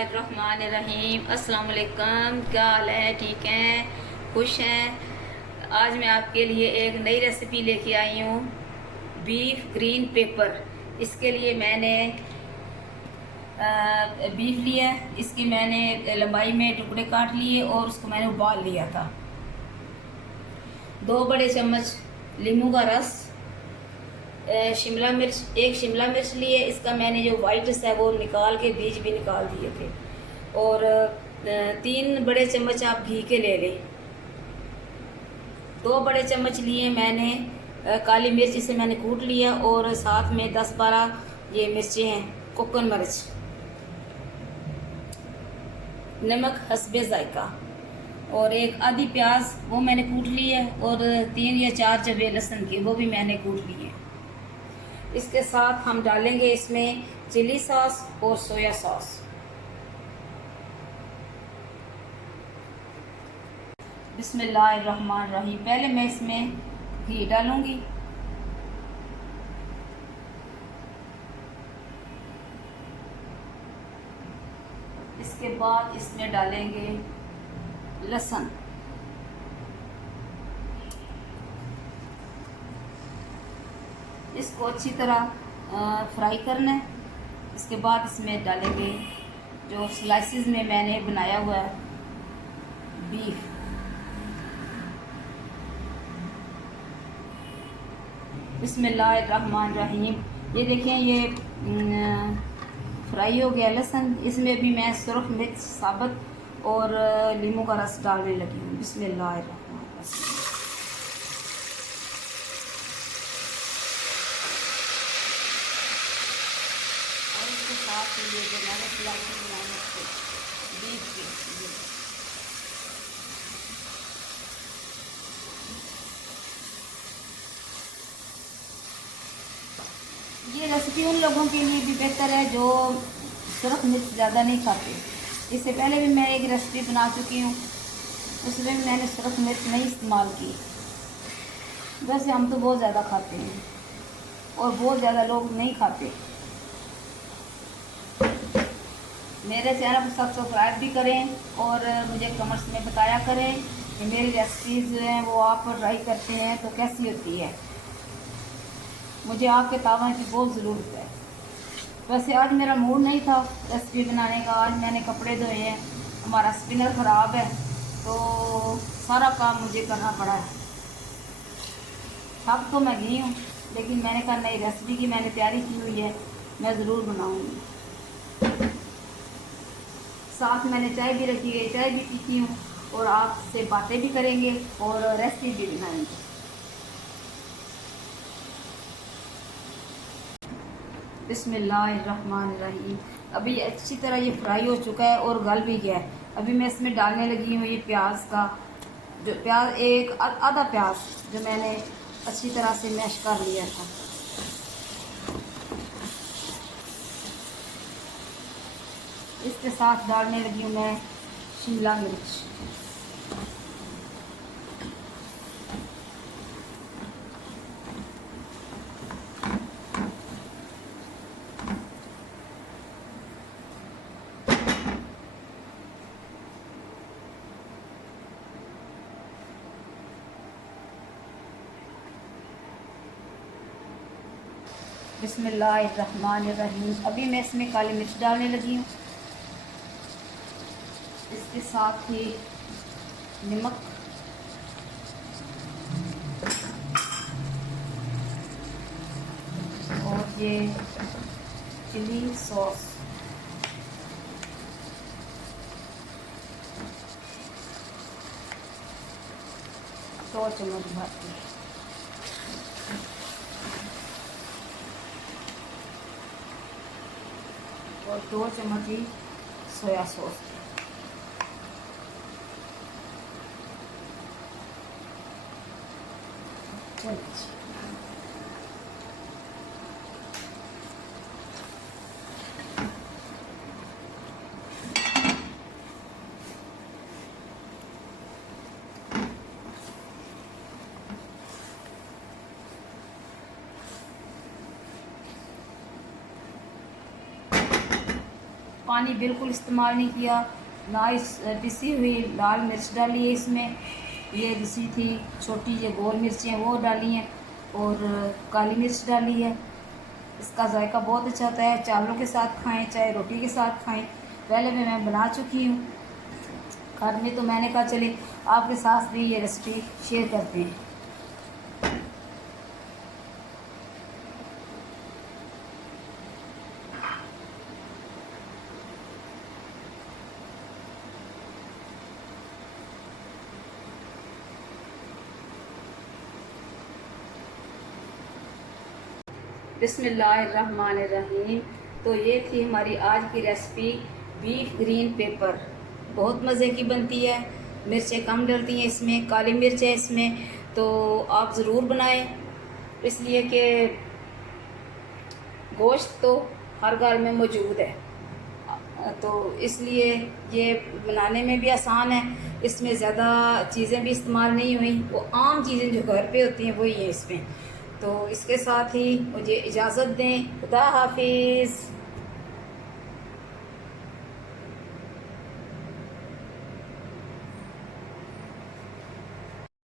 बिस्मिल्लाहिर्रहमानिर्रहीम। अस्सलाम वालेकुम। क्या हाल है? ठीक हैं? खुश हैं? आज मैं आपके लिए एक नई रेसिपी लेके आई हूँ, बीफ ग्रीन पेपर। इसके लिए मैंने बीफ लिया, इसके मैंने लंबाई में टुकड़े काट लिए और उसको मैंने उबाल लिया था। 2 बड़े चम्मच नींबू का रस, शिमला मिर्च, एक शिमला मिर्च लिए। इसका मैंने जो वाइट्स है वो निकाल के बीज भी निकाल दिए थे। और 3 बड़े चम्मच आप घी के ले लें। 2 बड़े चम्मच लिए मैंने काली मिर्च, इसे मैंने कूट लिया। और साथ में 10-12 ये मिर्चें हैं, कोकन मिर्च। नमक हस्बे जायका। और एक आधी प्याज वो मैंने कूट ली है। और 3 या 4 जबे लहसुन के, वो भी मैंने कूट लिए। इसके साथ हम डालेंगे इसमें चिली सॉस और सोया सॉस। बिस्मिल्लाहिर्रहमानिर्रहीम। पहले मैं इसमें घी डालूंगी। इसके बाद इसमें डालेंगे लहसुन। इसको अच्छी तरह फ्राई करना है। इसके बाद इसमें डालेंगे जो स्लाइसेस में मैंने बनाया हुआ है बीफ। बिस्मिल्लाहिर्रहमानिर्रहीम। ये देखें, ये फ्राई हो गया लहसुन। इसमें भी मैं सुरख मिर्च साबुत और नींबू का रस डालने लगी हूँ। बिस्मिल्लाहिर्रहमानिर्रहीम। साथ ये जो मैंने स्लाइसेस बनाए थे बीफ के, ये रेसिपी उन लोगों के लिए भी बेहतर है जो सुरख मिर्च ज़्यादा नहीं खाते। इससे पहले भी मैं एक रेसिपी बना चुकी हूँ, उसमें भी मैंने सुरख मिर्च नहीं इस्तेमाल की। वैसे हम तो बहुत ज़्यादा खाते हैं और बहुत ज़्यादा लोग नहीं खाते। मेरे चैनल को सब्सक्राइब भी करें और मुझे कमेंट्स में बताया करें कि मेरी रेसिपीज़ जो हैं वो आप ट्राई करते हैं तो कैसी होती है। मुझे आपके ताबन की बहुत ज़रूरत है। वैसे आज मेरा मूड नहीं था रेसिपी बनाने का। आज मैंने कपड़े धोए हैं, हमारा स्पिनर ख़राब है तो सारा काम मुझे करना पड़ा है। थक तो मैं गई हूँ, लेकिन मैंने कहा नई रेसिपी की मैंने तैयारी की हुई है, मैं ज़रूर बनाऊँगी। साथ मैंने चाय भी रखी है, चाय भी पीती हूँ और आपसे बातें भी करेंगे और रेसिपी भी बनाएंगे। बिस्मिल्लाहिर्रहमानिर्रहीम। अभी अच्छी तरह ये फ्राई हो चुका है और गल भी गया है। अभी मैं इसमें डालने लगी हूँ ये प्याज का, जो प्याज एक आधा प्याज जो मैंने अच्छी तरह से मैश कर लिया था। इसके साथ डालने लगी हूँ मैं शिमला मिर्च। बिस्मिल्लाहिर्रहमानिर्रहीम। अभी मैं इसमें काली मिर्च डालने लगी हूँ। इसके साथ ही नमक, और ये चिली सॉस, दो चम्मच भर के, और 2 चम्मच ही सोया सॉस। पानी बिल्कुल इस्तेमाल नहीं किया, ना इस पिसी हुई लाल मिर्च डाली है इसमें, ये पिसी थी छोटी जो गोल मिर्चें वो डाली हैं, और काली मिर्च डाली है। इसका जायका बहुत अच्छा होता है, चावलों के साथ खाएं चाहे रोटी के साथ खाएं। पहले भी मैं बना चुकी हूँ घर में, तो मैंने कहा चले आपके साथ भी ये रेसिपी शेयर करते हैं। बिस्मिल्लाहिर्रहमानिर्रहीम। तो ये थी हमारी आज की रेसिपी बीफ ग्रीन पेपर। बहुत मज़े की बनती है, मिर्चें कम डलती हैं इसमें, काली मिर्च है इसमें, तो आप ज़रूर बनाएं। इसलिए कि गोश्त तो हर घर में मौजूद है, तो इसलिए ये बनाने में भी आसान है। इसमें ज़्यादा चीज़ें भी इस्तेमाल नहीं हुई, वो आम चीज़ें जो घर पे होती हैं वही हैं इसमें। तो इसके साथ ही मुझे इजाज़त दें। खुदा हाफिज़।